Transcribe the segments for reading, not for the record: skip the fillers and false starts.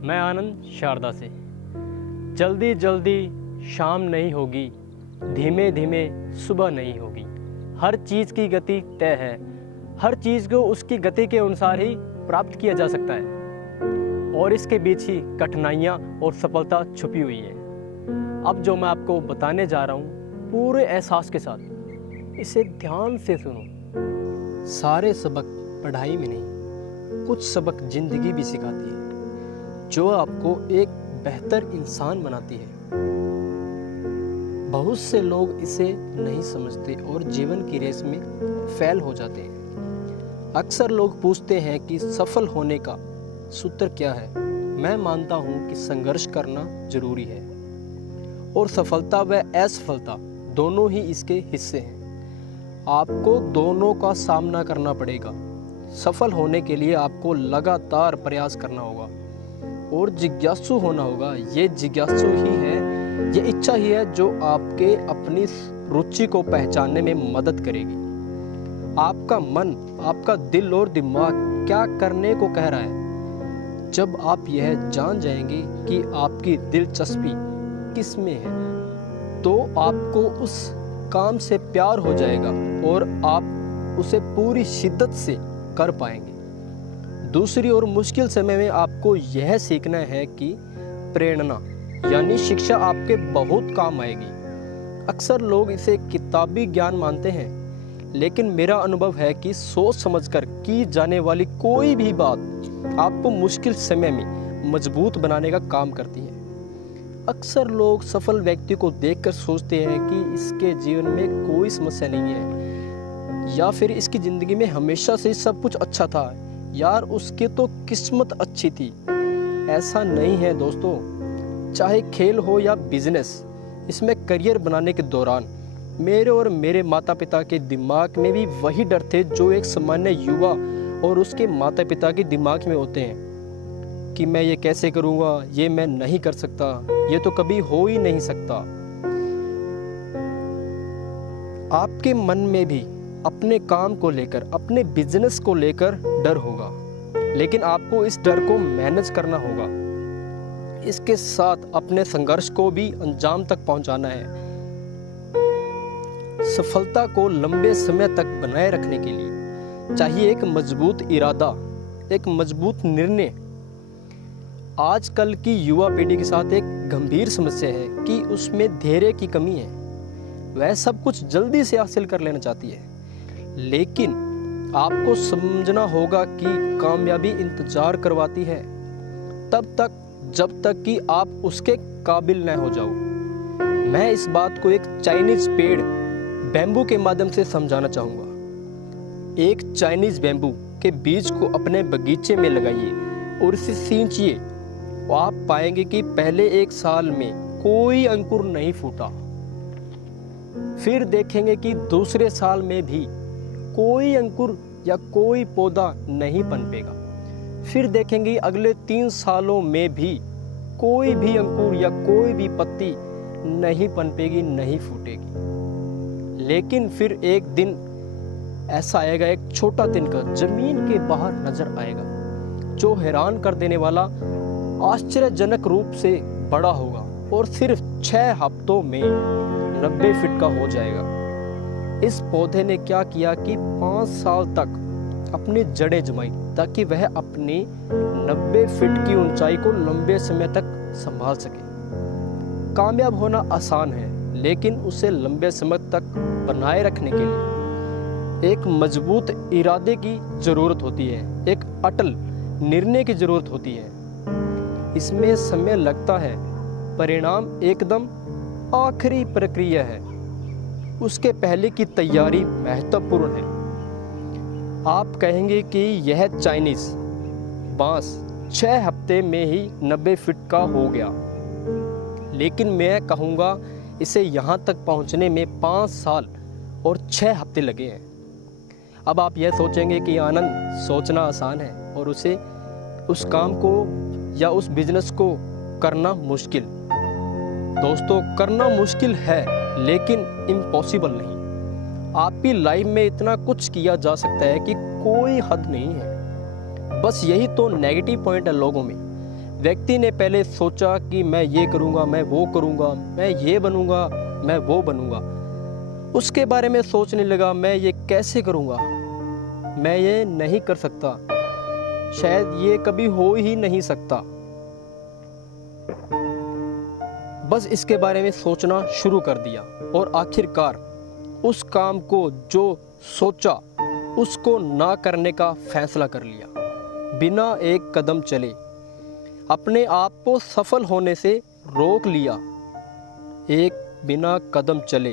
मैं आनंद शारदा से। जल्दी जल्दी शाम नहीं होगी, धीमे धीमे सुबह नहीं होगी। हर चीज़ की गति तय है, हर चीज़ को उसकी गति के अनुसार ही प्राप्त किया जा सकता है और इसके बीच ही कठिनाइयाँ और सफलता छुपी हुई है। अब जो मैं आपको बताने जा रहा हूँ, पूरे एहसास के साथ इसे ध्यान से सुनो। सारे सबक पढ़ाई में नहीं, कुछ सबक ज़िंदगी भी सिखाती है, जो आपको एक बेहतर इंसान बनाती है। बहुत से लोग इसे नहीं समझते और जीवन की रेस में फेल हो जाते हैं। अक्सर लोग पूछते हैं कि सफल होने का सूत्र क्या है। मैं मानता हूं कि संघर्ष करना जरूरी है और सफलता व असफलता दोनों ही इसके हिस्से हैं। आपको दोनों का सामना करना पड़ेगा। सफल होने के लिए आपको लगातार प्रयास करना होगा और जिज्ञासु होना होगा। ये जिज्ञासु ही है, ये इच्छा ही है जो आपके अपनी रुचि को पहचानने में मदद करेगी। आपका मन, आपका दिल और दिमाग क्या करने को कह रहा है। जब आप यह जान जाएंगे कि आपकी दिलचस्पी किस में है, तो आपको उस काम से प्यार हो जाएगा और आप उसे पूरी शिद्दत से कर पाएंगे। दूसरी ओर मुश्किल समय में आपको यह सीखना है कि प्रेरणा यानी शिक्षा आपके बहुत काम आएगी। अक्सर लोग इसे किताबी ज्ञान मानते हैं, लेकिन मेरा अनुभव है कि सोच समझकर की जाने वाली कोई भी बात आपको मुश्किल समय में मजबूत बनाने का काम करती है। अक्सर लोग सफल व्यक्ति को देखकर सोचते हैं कि इसके जीवन में कोई समस्या नहीं है, या फिर इसकी ज़िंदगी में हमेशा से सब कुछ अच्छा था, यार उसकी तो किस्मत अच्छी थी। ऐसा नहीं है दोस्तों। चाहे खेल हो या बिजनेस, इसमें करियर बनाने के दौरान मेरे और मेरे माता पिता के दिमाग में भी वही डर थे जो एक सामान्य युवा और उसके माता पिता के दिमाग में होते हैं कि मैं ये कैसे करूँगा, ये मैं नहीं कर सकता, ये तो कभी हो ही नहीं सकता। आपके मन में भी अपने काम को लेकर, अपने बिजनेस को लेकर डर होगा, लेकिन आपको इस डर को मैनेज करना होगा। इसके साथ अपने संघर्ष को भी अंजाम तक पहुंचाना है। सफलता को लंबे समय तक बनाए रखने के लिए चाहिए एक मजबूत इरादा, एक मजबूत निर्णय। आजकल की युवा पीढ़ी के साथ एक गंभीर समस्या है कि उसमें धैर्य की कमी है। वह सब कुछ जल्दी से हासिल कर लेना चाहती है, लेकिन आपको समझना होगा कि कामयाबी इंतजार करवाती है तब तक जब तक कि आप उसके काबिल न हो जाओ। मैं इस बात को एक चाइनीज पेड़ बैम्बू के माध्यम से समझाना चाहूँगा। एक चाइनीज बैम्बू के बीज को अपने बगीचे में लगाइए और इसे सींचिए। आप पाएंगे कि पहले एक साल में कोई अंकुर नहीं फूटा। फिर देखेंगे कि दूसरे साल में भी कोई अंकुर या कोई पौधा नहीं पनपेगा। फिर देखेंगे अगले 3 सालों में भी कोई भी अंकुर या कोई भी पत्ती नहीं पनपेगी, नहीं फूटेगी। लेकिन फिर एक दिन ऐसा आएगा, एक छोटा तिनका जमीन के बाहर नजर आएगा, जो हैरान कर देने वाला आश्चर्यजनक रूप से बड़ा होगा और सिर्फ 6 हफ्तों में 90 फीट का हो जाएगा। इस पौधे ने क्या किया कि 5 साल तक अपनी जड़ें जमाई ताकि वह अपनी 90 फीट की ऊंचाई को लंबे समय तक संभाल सके। कामयाब होना आसान है, लेकिन उसे लंबे समय तक बनाए रखने के लिए एक मजबूत इरादे की ज़रूरत होती है, एक अटल निर्णय की ज़रूरत होती है। इसमें समय लगता है, परिणाम एकदम आखिरी प्रक्रिया है। उसके पहले की तैयारी महत्वपूर्ण है। आप कहेंगे कि यह चाइनीज बांस 6 हफ्ते में ही 90 फीट का हो गया, लेकिन मैं कहूँगा इसे यहाँ तक पहुँचने में 5 साल और 6 हफ्ते लगे हैं। अब आप यह सोचेंगे कि आनंद, सोचना आसान है और उस काम को या उस बिजनेस को करना मुश्किल। दोस्तों, करना मुश्किल है, लेकिन इम्पॉसिबल नहीं। आपकी लाइफ में इतना कुछ किया जा सकता है कि कोई हद नहीं है। बस यही तो नेगेटिव पॉइंट है लोगों में। व्यक्ति ने पहले सोचा कि मैं ये करूँगा, मैं वो करूँगा, मैं ये बनूँगा, मैं वो बनूँगा। उसके बारे में सोचने लगा, मैं ये कैसे करूँगा, मैं ये नहीं कर सकता, शायद ये कभी हो ही नहीं सकता। बस इसके बारे में सोचना शुरू कर दिया और आखिरकार उस काम को जो सोचा उसको ना करने का फैसला कर लिया। बिना एक कदम चले अपने आप को सफल होने से रोक लिया। एक बिना कदम चले।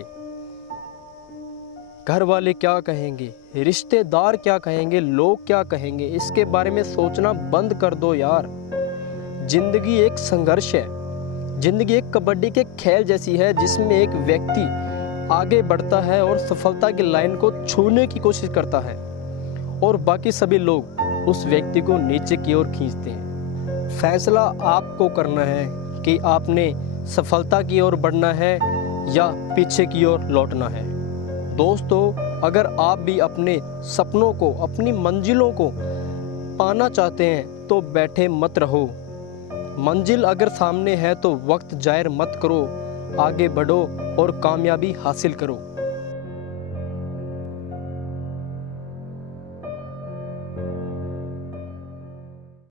घर वाले क्या कहेंगे, रिश्तेदार क्या कहेंगे, लोग क्या कहेंगे, इसके बारे में सोचना बंद कर दो यार। जिंदगी एक संघर्ष है। जिंदगी एक कबड्डी के खेल जैसी है जिसमें एक व्यक्ति आगे बढ़ता है और सफलता की लाइन को छूने की कोशिश करता है और बाकी सभी लोग उस व्यक्ति को नीचे की ओर खींचते हैं। फैसला आपको करना है कि आपने सफलता की ओर बढ़ना है या पीछे की ओर लौटना है। दोस्तों, अगर आप भी अपने सपनों को, अपनी मंजिलों को पाना चाहते हैं तो बैठे मत रहो। मंजिल अगर सामने है तो वक्त जायर मत करो, आगे बढ़ो और कामयाबी हासिल करो।